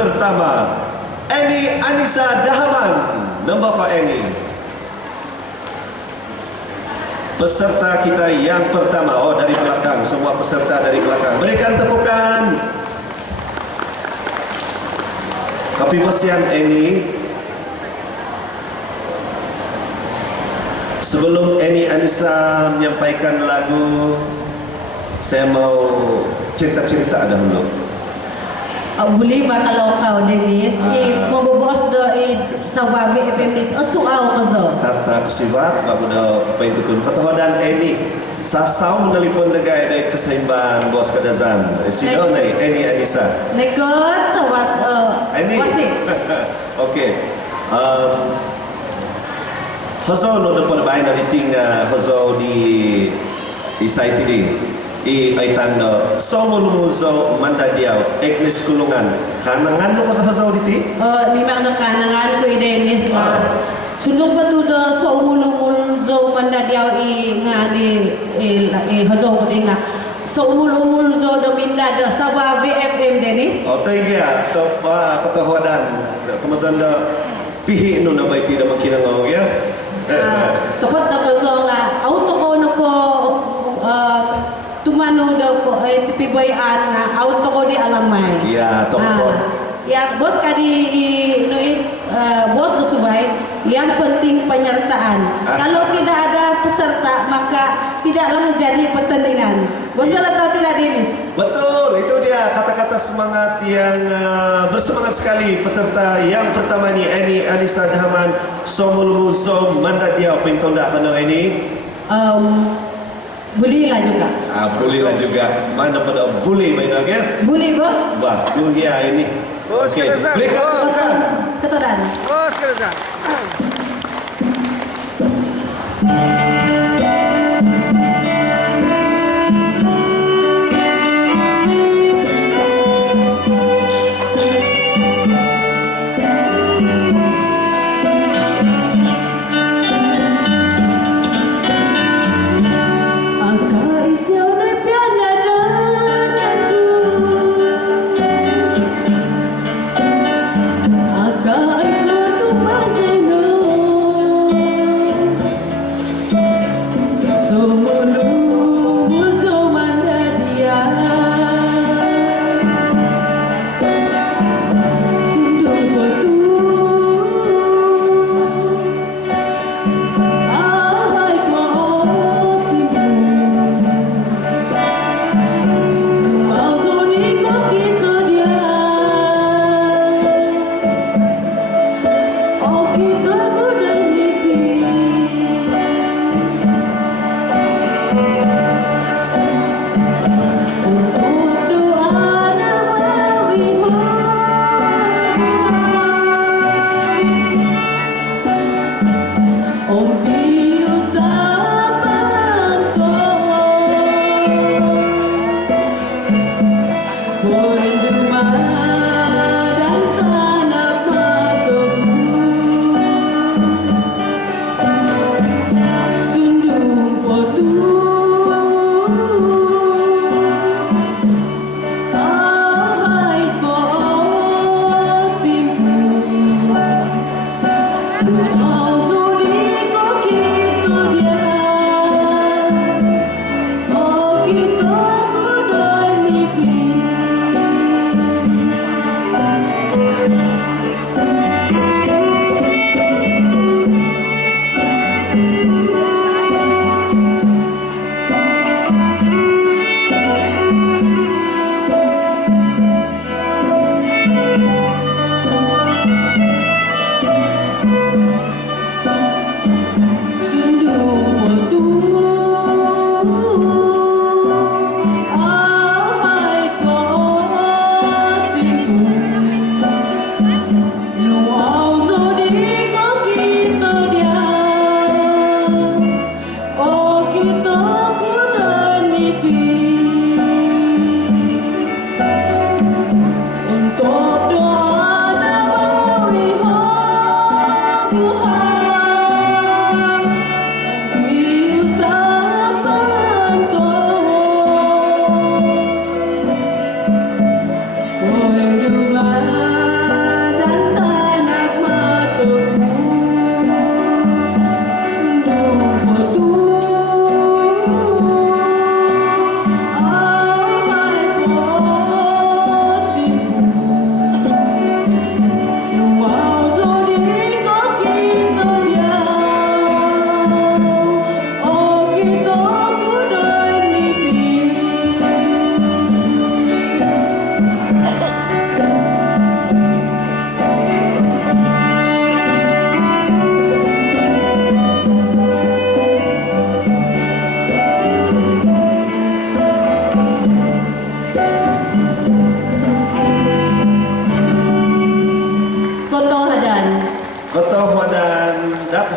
pertama, Eni Anissa Dahaman, nombor Eni. Peserta kita yang pertama, oh dari belakang, semua peserta dari belakang. Berikan tepukan. Kopi Bosian Eni. Sebelum Eni Anissa menyampaikan lagu, saya mau cerita-cerita dahulu. Boleh ba kalau kau Dennis membobos do sawawi FMD soal kazo Tata kusibat bago daw paintutun katahodan Eni sasaw menelpon dagay dari keseimbangan bos kadazan sino na Eni Anissa nekot was Eni wasi oke Hozo no depan bain na diting Hozo di site ini I aitan so mulumuzo mandadiaw Agnes Kulungan kanangan no sa Hozo diti lima na kanangan ko Dennis sunod pa to do so umul zo manda diaw nga di hazo ko nga so umul zo do minda do sawa VFM Dennis iya to katahodan kemasan pihi no na baiti da makinangaw ya tepat na ko zo nga auto ko na po tumano daw po piboyan nga auto ko di alamay iya toko ya bos kadi bos na subay yang penting penyertaan kalau tidak ada peserta maka tidaklah jadi pertandingan betul atau tidak Dennis? Betul, itu dia kata-kata semangat yang bersemangat sekali peserta yang pertama ni Eni Anissa Dahaman Somul Muzo Mandadiaw Pintonda Kanong Eni bolehlah juga bolehlah juga mana pada boleh main lagi boleh ba? wah dunia ini Bos Oke, Kadazan, berikan tepukan Ketudan Bos Kadazan.